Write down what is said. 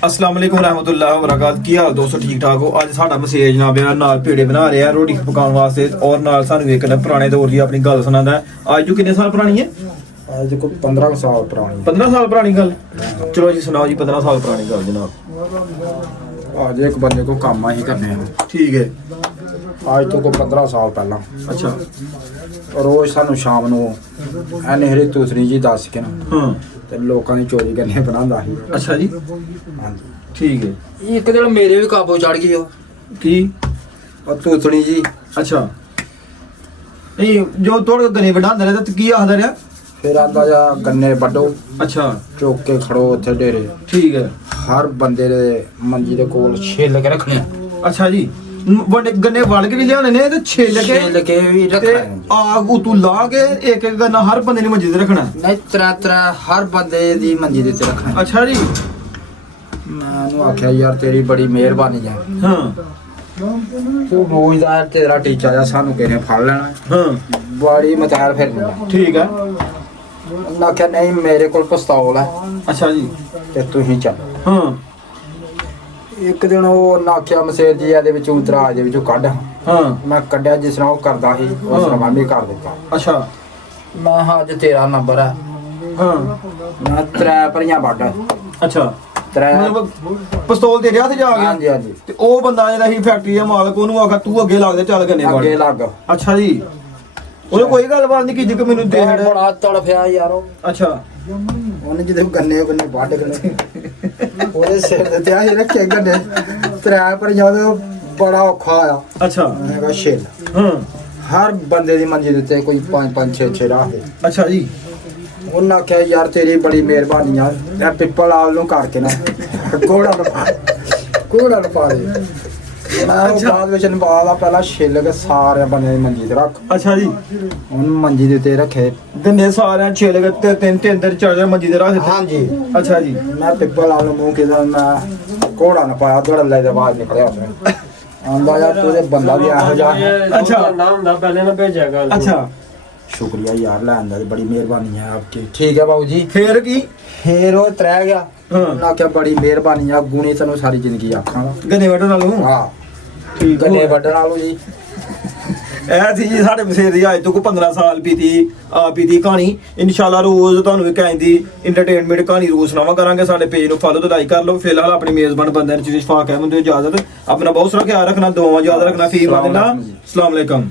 अस्सलाम वालेकुम रहमतुल्लाहि व बरकातहू। की हाल दोस्तों, ठीक ठाक हो? अज साडा मैसेज जनाब नाल पेड़े बना रहे हैं रोटी पकाने वास्ते और नाल सानू एक पुराने दौर की अपनी गल सुनांदा है। आज जो कितने साल पुरानी है? आज को 15 साल पुरानी। 15 साल पुरानी गल। चलो जी सुनाओ जी 15 साल पुरानी गल जनाब। आज एक बंदे को काम ही करने हैं। ठीक है। आज तो को 15 साल पहला। अच्छा। रोज सानू शाम नू एनहरी दूसरी जी दस के ना हाँ ते लोकां दी चोरी करने बनांदा ही। अच्छा जी। हां जी ठीक है। एक दिन मेरे भी काबू चढ़ गई हो की और दूसरी जी। अच्छा नहीं जो तोड़ गने बढ़ांदे रहे तो की आखदा रहा? फिर आंदा जा गन्ने बड्डो। अच्छा। चौक के खड़ो उत्थे डेरे। ठीक है। हर बंदे दे मंजी दे कोल छेल के रखने। अच्छा जी। बड़े गन्ने वड़ के भी लियाने ने ते छेल के भी ते रखना है जी। आग उतू ला के एक एक गन्ना हर बंदे ने मंजी ते रखना है। नहीं त्रै हर बंदे दी मंजी दे ते रखना है। अच्छा जी। मैनू आख्या यार तेरी बड़ी मेहरबानी है। हाँ तू रोज दा तेरा टीचा जा सानू कहने फड़ लेना है। हाँ बड़ी मतार फिरनी। ठीक है। मैं आख्या नहीं मेरे कोल पिस्तौल है अच्छा जी। ते तू ही चल। हाँ एक दिन वो नाख्या मसेर जी ਇਹਦੇ ਵਿੱਚੋਂ ਦਰਾਜ ਦੇ ਵਿੱਚੋਂ ਕੱਢ। हाँ ਮੈਂ ਕੱਢਿਆ ਜਿਸ ਤਰ੍ਹਾਂ ਉਹ ਕਰਦਾ ਸੀ ਉਸ ਤਰ੍ਹਾਂ ਮੈਂ ਵੀ ਕਰ ਦਿੱਤਾ। अच्छा। ਮੈਂ ਹਾਂ ਅੱਜ ਤੇਰਾ ਨੰਬਰ ਹੈ। हाँ ਮੈਂ ਤਰੇ ਭਰੀਆਂ ਵੱਢ अच्छा ਤਰੇ। ਪਿਸਤੌਲ ਤੇਰੇ ਹੱਥ 'ਚ ਆ ਗਿਆ? ਹਾਂਜੀ ਹਾਂਜੀ। ਤੇ ਉਹ ਬੰਦਾ ਜਿਹੜਾ ਸੀ ਫੈਕਟਰੀ ਦਾ ਮਾਲਕ ਉਹਨੂੰ ਆਖਾ ਤੂੰ ਅੱਗੇ ਲੱਗ ਦੇ ਚੱਲ ਗੰਨੇ ਵੜ। ਅੱਗੇ ਲੱਗ। ਅੱਛਾ ਜੀ। ਉਹਨੇ ਕੋਈ ਗੱਲਬਾਤ ਨਹੀਂ ਕੀਤੀ ਕਿ ਮੈਨੂੰ ਦੇ ਉਹ ਛੱਡ। ਬੜਾ ਤੜਫਿਆ ਯਾਰ ਉਹ। ਅੱਛਾ। ਉਹਨੇ ਜਦੋਂ ਗੰਨੇ ਵੱਢ ਕੇ ਉਹਦੇ ਸਿਰ ਤੇ ਤੇ ਆਏ ਰੱਖੇ ਗੰਨੇ ਤਰੇ ਭਰੀਆਂ ਤੇ ਬੜਾ ਔਖਾ ਆ। ਅੱਛਾ। ਮੈਂ ਕਿਹਾ ਛਿੱਲ। ਹਾਂ ਹਰ ਬੰਦੇ ਦੀ ਮੰਜੀ ਦੇ ਉੱਤੇ ਕੋਈ 5 6 ਰਾਹ। ਅੱਛਾ ਜੀ। ਉਹਨਾਂ ਆਖਿਆ ਯਾਰ ਤੇਰੀ ਬੜੀ ਮਿਹਰਬਾਨੀ ਆ ਇਹ ਪਿੱਪਲ ਆਲ ਨੂੰ ਕਰਕੇ ਨਾ ਘੋੜਾ ਨੂੰ ਪਾ ਦੇ। ਮੈਂ ਉਹ ਬਾਅਦ ਵਿੱਚ ਨਵਾਲਾ ਪਹਿਲਾਂ ਛਿੱਲ ਕੇ ਸਾਰੇ ਬੰਦੇ ਦੀ ਮੰਜੀ ਤੇ ਰੱਖ। ਅੱਛਾ ਜੀ। ਉਹਨੂੰ ਮੰਜੀ ਦੇ ਉੱਤੇ ਰੱਖੇ ਗੰਨੇ ਸਾਰਿਆਂ ਛੇਲ ਕੇ ਤੇ ਤਿੰਨ ਚਾਰ ਮੰਜੀ ਦੇ ਰਾਹ ਦਿੱਤੇ। ਹਾਂਜੀ। ਅੱਛਾ ਜੀ। ਮੈਂ ਪਿੱਪਲ ਆਲ ਨੂੰ ਮੂੰਹ ਕਿਦਾ ਮੈਂ ਘੋੜਾ ਨੂੰ ਪਾਇਆ ਦੌੜ ਲੈ ਦੇ ਆਵਾਜ਼ ਨਿਕਲਿਆ ਉਸਨੇ ਆਂਦਾ ਯਾਰ ਤੂੰ ਬੰਦਾ ਵੀ ਇਹੋ ਜਿਹਾ ਹੈ। ਅੱਛਾ। ਨਾ ਹੁੰਦਾ ਪਹਿਲੇ ਨਾ ਭੇਜਿਆ ਗੱਲ। ਅੱਛਾ। शुक्रिया यार लाने दी बड़ी मेहरबानी है आपकी। ठीक है बाबू जी। ਫੇਰ ਕੀ? फिर वो त्रै गया। हाँ। उन्हें आख्या बड़ी मेहरबानी है गुणी तेन सारी जिंदगी आखांगा। ਗੰਨੇ ਵੱਢਣ ਨਾਲੋਂ? हाँ ਠੀਕ गन्ने वड्ढण वालों जी। ਇਹ ਸੀ ਜੀ ਸਾਡੇ ਮਸੇਰ ਦੀ ਅੱਜ ਤੋਂ ਕੋਈ 15 ਸਾਲ ਬੀਤੀ ਕਹਾਣੀ। ਇਨਸ਼ਾਅੱਲਾ ਰੋਜ਼ ਤੁਹਾਨੂੰ ਇੱਕ ਐਂ ਦੀ ਐਂਟਰਟੇਨਮੈਂਟ ਕਹਾਣੀ ਰੋਜ਼ ਸੁਣਾਵਾ ਕਰਾਂਗੇ। ਸਾਡੇ ਪੇਜ ਨੂੰ ਫੋਲੋ ਤੇ ਲਾਈਕ ਕਰ ਲਓ। ਫਿਲਹਾਲ ਆਪਣੀ ਮੇਜ਼ਬਾਨ ਬੰਦਿਆਂ ਨੂੰ ਸ਼ਫਾਕ ਹੈ। ਮੈਨੂੰ ਇਜਾਜ਼ਤ। ਆਪਣਾ ਬਹੁਤ ਸਾਰਾ ਖਿਆਲ ਰੱਖਣਾ, ਦੁਆਵਾਂ ਯਾਦ ਰੱਖਣਾ। ਫੀ ਅਮਾਨਿल्लाह। अस्सलाम वालेकुम।